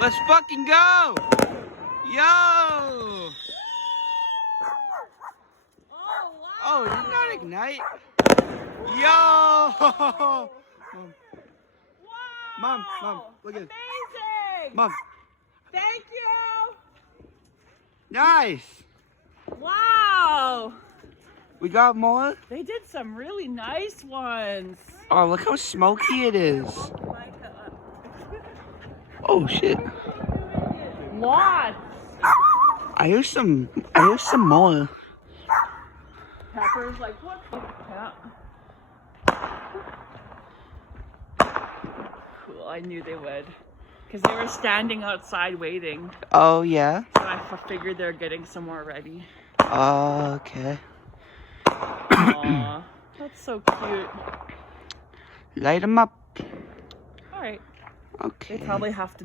Let's fucking go! Yo! Oh, wow! Oh, did not ignite. Yo! Wow! Mom, look at it. Amazing! Mom, Thank you! nice! Wow! We got more? They did some really nice ones. Oh, look how smoky it is. Oh shit. Lots. I hear some more. Pepper's like, what? Yeah. Cool, I knew they would. Because they were standing outside waiting. Oh yeah? So I figured they're getting some more ready. Okay. Aw, that's so cute. Light them up. Alright. Okay. They probably have to